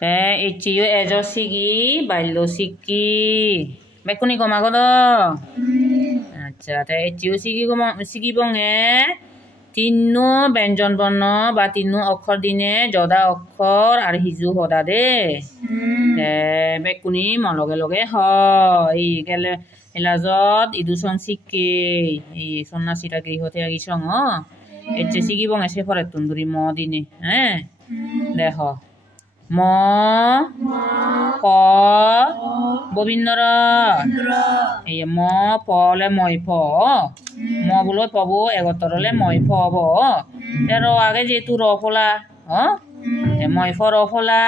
তে ইচিও এজো সিগি বাইলো সিকি বেকুনি কমা গদ আচ্ছা তে ইচিও সিগি বঙে তিন্নু ব্যঞ্জন বর্ণ বা তিন্নু অক্ষর দিনে যদা অক্ষর আর হিজু হদা দে তে বেকুনি মলগে লগে হ ই গেলে এলাজত ইদুসং সিকে ই সন্ন্যাসীরা গৃহতে আগিসং এচ্ছে সিগি বঙে সে ফরে তুন্দুরি ম দিনে হ্যাঁ দেখ ম প ববিন্দর এই ম পলে মই প ম বলো পব এগতরলে মই প ব তের আগে যেহেতু র ফলা মই ফ র ফলা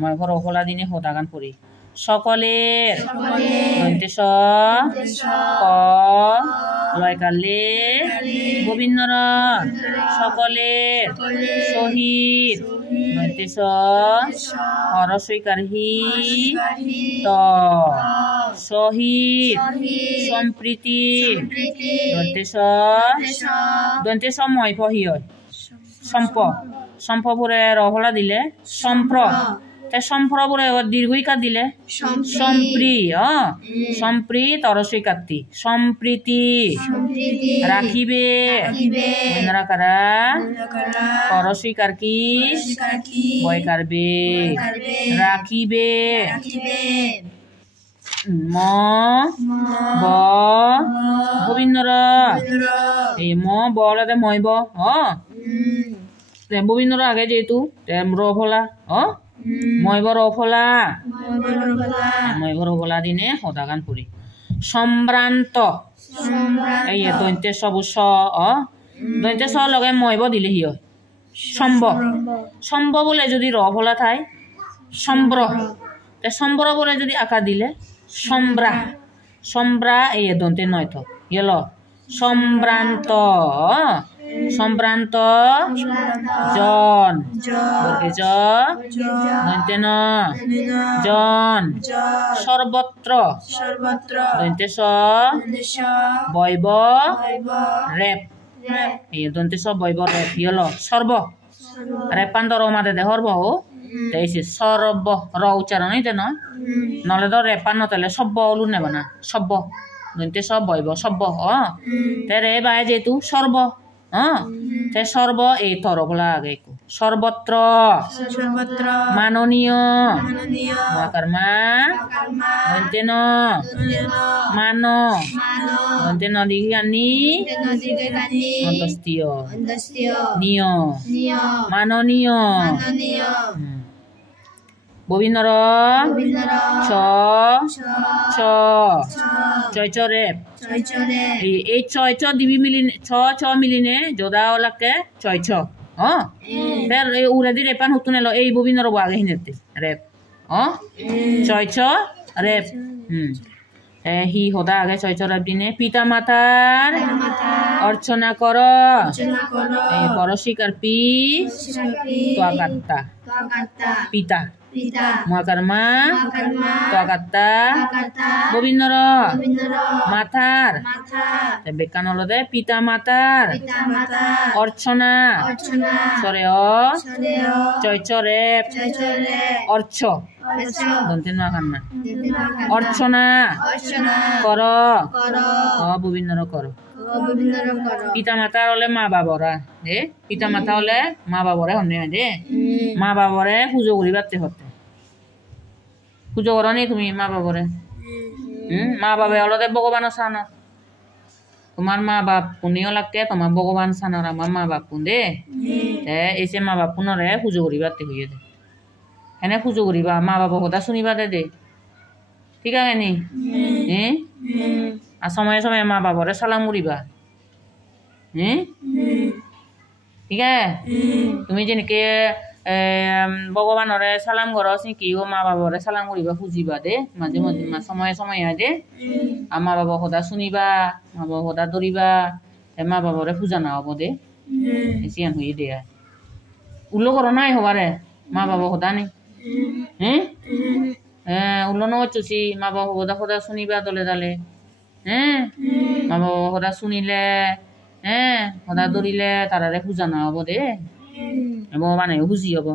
মই ফ র ফলা দিনে হতাগান পড়ি সকলের দন্তেশ ক লয়কালে গোবিন্দর সকলের শহীদ দন্তেশ হরসৈকার হি ত শহীদ সম্প্রীতি দন্তেশ মই ফহি হয় সম্প সম্পপুরে রহলা দিলে সম্প্র সম্প্রপুরে দীর্ঘইকার দিলে সম্প্রি সম্প্রি তরসৈকাত্তি সম্প্রীতি রাখিবে কারা করসৈকার কি বয়কারবে রাখিবে ম ব গোবিন্দর এই ম বলে মই ব ববিন্দর আগে যেহেতু র ফলা মই বর ফলা মই বর ফলা দিনে হদাগান পুরি সম্ভ্রান্ত এই দন্তে সবু স দন্তে স লগে মই ব দিলে হিয় সম্ভ সম্ভ বলে যদি র ফলা থাই সম্ভ্র সম্ভ্র বলে যদি আকা দিলে সম্ভ্রা সম্ভ্রা এই দন্তে নয় তো গেল সম্ভ্রান্ত সম্ভ্রান্ত জন দন্তে ন জন সর্বত্র দন্তে স বৈব রেপ এই দন্তে স বৈব রেপ গেল সর্ব রেপান্তর মাদে দে হরব দেইছে সর্ব র উচ্চারণ দেন নলে তো রেপান নতলে সব্য ওলু নেব না সব্য দন্তে স বৈব সব্য তে রে বাই যেহেতু সর্ব তে সর্ব এই তর বলা আগে সর্বত্র মাননীয় কর্মা দন্তে ন মান দন্তে ন দিগানি অন্তস্তীয় নিয় মাননীয় ববিন্দর ছ ছ চৈচ রেপ এই ছয় ছ দিবি মিলিনে ছ মিলিনে যোদা ওলাকে ছয় ছ ফের এই উড়াদি রেপান হুতুনে লো এই ববিন্দর আগে হিনেতে রেপ ছয় ছ রেপ হি হদা আগে ছয় ছ রেপ দিনে পিতা মাতার অর্চনা কর এই পরশিকার পি তোয়াকাত্তা পিতা মহাকর্মা তোয়াকাত্তা গোবিন্দর মাথার বেকান হলো দে পিতা মাতার অর্চনা সরে চৈচ রেপ অর্চ দন্তে না অর্চনা কর গোবিন্দর কর পিতা মাতা হলে মা বাবরা পিতা মাতা হলে মা বাবরে হনে দে মা বাবরে পুজো করি বাড়তে হতে পুজো করো নি তুমি মা বাবরে মা বাবা হলো দে ভগবান সান তোমার মা বাপ পুনিও লাগতে তোমার ভগবান সানর আমার মা বাপ পুন দে এসে মা বাপ পুনরে পুজো করি বাড়তে হইয়ে দে এনে পুজো করিবা মা বাবা কথা শুনিবা দে ঠিক আছে নি আর সময়ে সময়ে মা বাবরে সালাম করিবা ঠিক আছে তুমি যেনেকে ভগবানরে সালাম করো সিকিও মা বাবরে সালাম করিবা খুঁজিবা দে মাঝে মাঝে সময়ে সময়ে দে আর মা বাবা কথা শুনিবা মা বাবা কথা ধরিবা মা বাবরে পূজা না হব দে এসিয়ান হয়ে দে উল্লো করো নাই হবারে মা বাবা কথা নেই উল্লো নচুছি মা বাবা কথা কথা শুনিবা দলে দলে মা বাবা কথা শুনিলে সদা ধরিলে তারারে পূজা না হব দে ভগবানে খুঁজি হব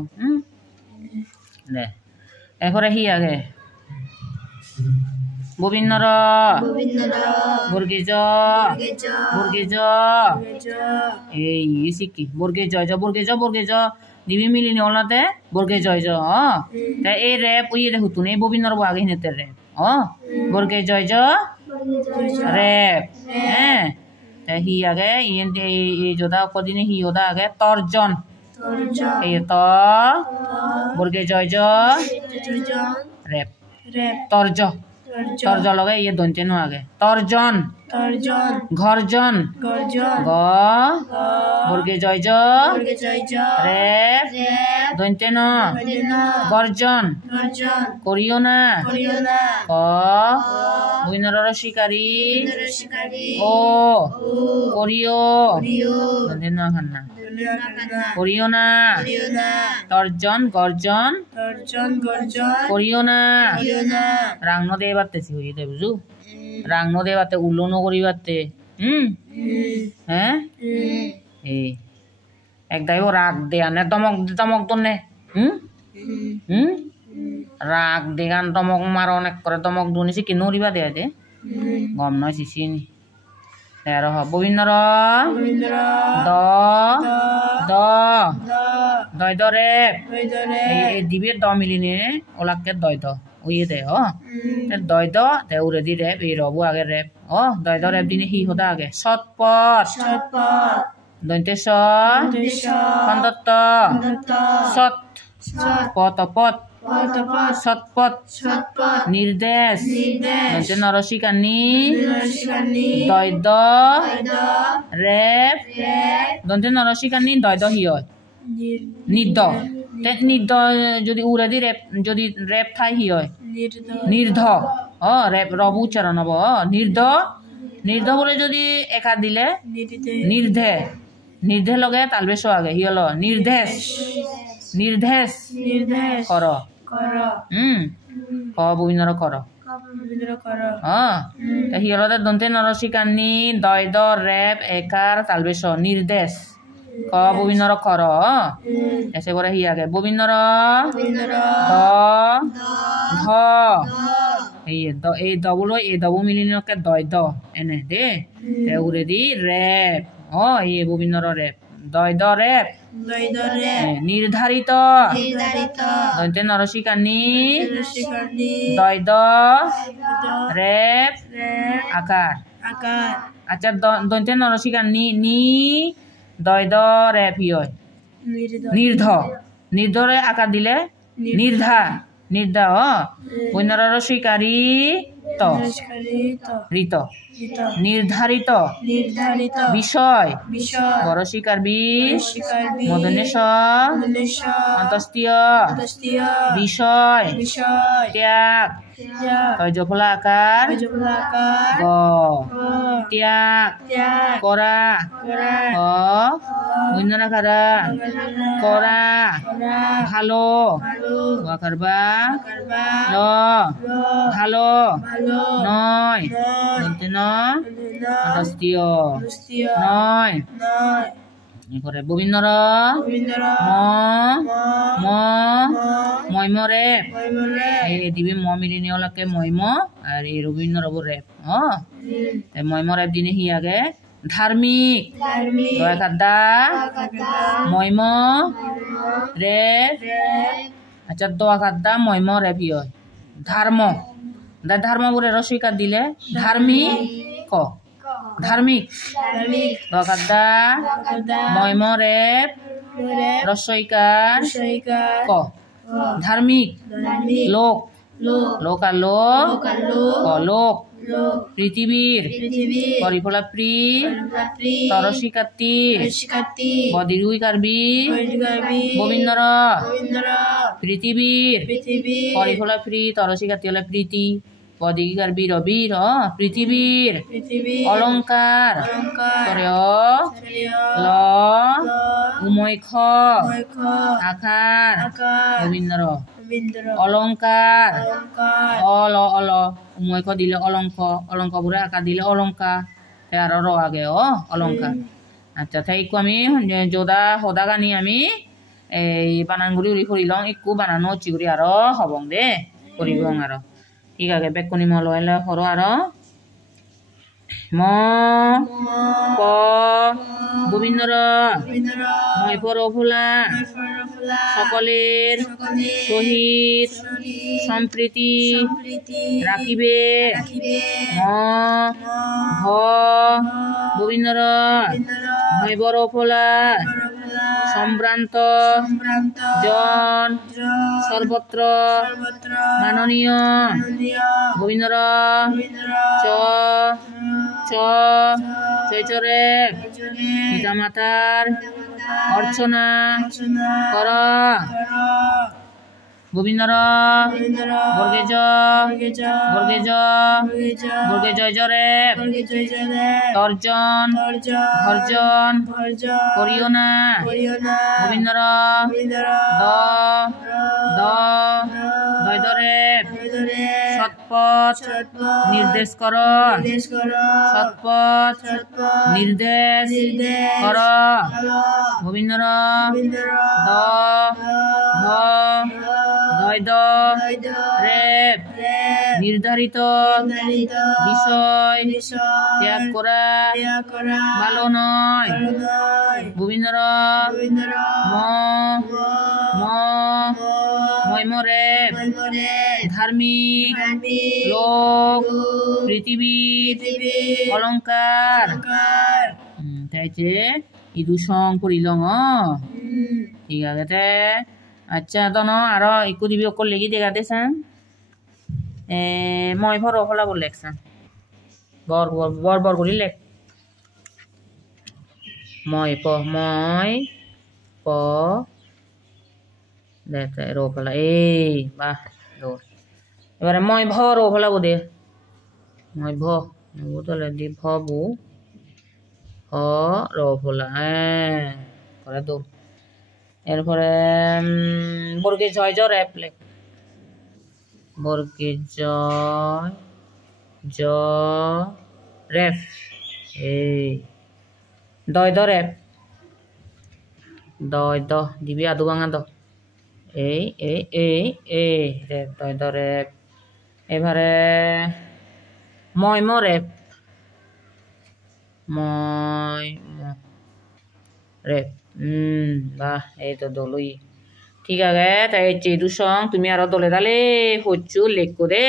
দে এরপরে হি আগে গোবিন্দর বর্গে জ এই শিকি বর্গে জ দিবি মিলিনি ওলাতে বর্গে জয় জ তা এই রেপ ওই দেখো তুই এই গোবিন্দর আগে হিনেতে রেপ বর্গে জয় জ রেপ হ্যাঁ তা হি আগে এই যোদা কদিনে হি ওদা আগে তর্জন এই ত বর্গে জয় জ রেপ তর্জ লগে ইয়ে দন্তে নো আগে তর্জন ঘরজন গ বর্গে জয় জ রেপ দন্তে ন গর্জন করিও না ক বৈনর শিকারী ও করিও দন্তে ন খান্না করিও না তর্জন গর্জন করিও না রাং ন দে বাতে হইয়ে দে বুঝু রাং ন দে বাতে উল্লো ন করি বাতে হ্যাঁ এই একদাই ও রাগ দে আনে দমক দনে রাগ দে গান দমক মার অনেক করে দমক দুনিছি কি নরিবা দেয়া দে গম নয় চিনি আর ববিন্দর দ দয় দরে এই দিবে দ মিলিনে ওলাকে দয় দ ওইয়ে দে দয় দ দে উড়ে দি রেপ এই রবু আগে রেপ দয় দ রেপ দিনে হি হতা আগে সৎপথ দন্তে স খন্দত্ত সৎ পথ সৎপথ নির্দেশ দন্তে নরসিকানি দয় দ রেপ দন্তে নরসিকানি দয় দ হিয় নির্দ নির্দ যদি উড়ে দি রেপ যদি রেপ থাই হিয় নির্ধ রেপ রব উচ্চারণ হব নির্ধ বলে যদি একা দিলে নির্ধে লগে তালবেশ আগে হি হল নির্দেশ কর ক ববিন্দর কর হি হল দন্তে নরসিকানি দয় দ রেপ একার তালবেশ নির্দেশ ক ববিন্দর কর এসে করে হি আগে ববিন্দর ধ এই দবল এই দবু মিলিনকে দয় দ এনে দে উড়ে দি রেপ এই ববিন্দর রেপ দয় দ রেপ নির্ধারিত দন্তে নরসিকানি দয় দ রেপ আকার আচ্ছা দন্তে নরসিকানি নি দয় দ রেপ হিয় নির্ধরে আকার দিলে নির্ধা বৈনর শিকারী ঋত নির্ধারিত বিষয় বড় শিকার মদনেশ অন্তস্তীয় বিষয় ত্যাগ তৈজফলা আকার গ ত্যাগ করা খারা করা ভালো করবা ল ভালো নয় নয় করে ববিন্দর ময়ম রেপ এই দিবি ম মিলিনি ওলাকে ময়ম আর এই রবীন্দ্র রব রেপ ময়ম রেপ দিনে হি আগে ধার্মিক দা ময়ম রেপ আচ্ছা দা ময়ম রেপ হি হয় ধর্ম বলে রসিকার দিলে ধার্মিক দা ময়ম রেপ রসইকার ক ধার্মিক লোক আর লোক পৃথিবীর পরিফলা প্রি তরসিকাতি বদিরুই কারবি গোবিন্দর পৃথিবীর পরিফলা প্রি তরসিকাতি হলে প্রীতি বদিকি কারবি রবির পৃথিবীর অলংকার ল উময় খ আকার গোবিন্দর অলংকার অল উময় খ দিলে অলংক বুড়ে আকার দিলে অলংকার আর আগে অলংকার আচ্ছা তাইকো আমি যোদা হদা গানি আমি এই বানান গুড়ি উড়ি করিলং একটু বানানো হচ্ছে গুড়ি আরো হবং দে করিবং আরো ঠিক আছে বেকুনি মলওয়াইলা করো আরো ম প গোবিন্দর মই পর ফুলা সকলের সহিত সম্প্রীতি রাখিবে ম ভ গোবিন্দর মই বড় ফোলা সম্ভ্রান্ত জন সর্বত্র মাননীয় গোবিন্দর চ চ চৈচরে পিতামাতার অর্চনা কর গোবিন্দর বর্গে জ বর্গে জয় জরে তর্জন ভর্জন করিও না গোবিন্দর দ দ দয় ধরে সৎপথ নির্দেশ কর সৎপথ নির্দেশ কর গোবিন্দর দ ধ দয় দ রেপ নির্ধারিত বিষয় ত্যাগ করা ভালো নয় গোবিন্দর ম ময়মরে ধার্মিক লোক পৃথিবীর অলঙ্কার তাই যে ইদু সং পড়িলং ঠিক আছে আচ্ছা তন আরো একটু দিবি অকল লেগে দেখা দেখান মই ভর ফলা বল লেখসান বর বর বর করি লেখ মই প দেখতে রো ফলা এই বাহ রোর এবারে মই ভ রো ফলা বো দে মই ভ তাহলে দি ভ বু হ রো ফলা করে দৌড় এরপরে বর্গে জয় জ রেপ লেখ বর্গে জয় জ রেফ এই দয় দ রেপ দয় দ দিবি আদু ভাঙা দ এই এই এই এই রেপ দয় দ রেপ এবারে মই ম রেপ মই রেপ বাহ এই তো দলই ঠিক আছে তাই চেদু সং তুমি আরো দলে দালে হচ্ছু লেখো দে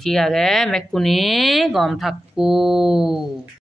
ঠিক আছে মেকুনি গম থাকু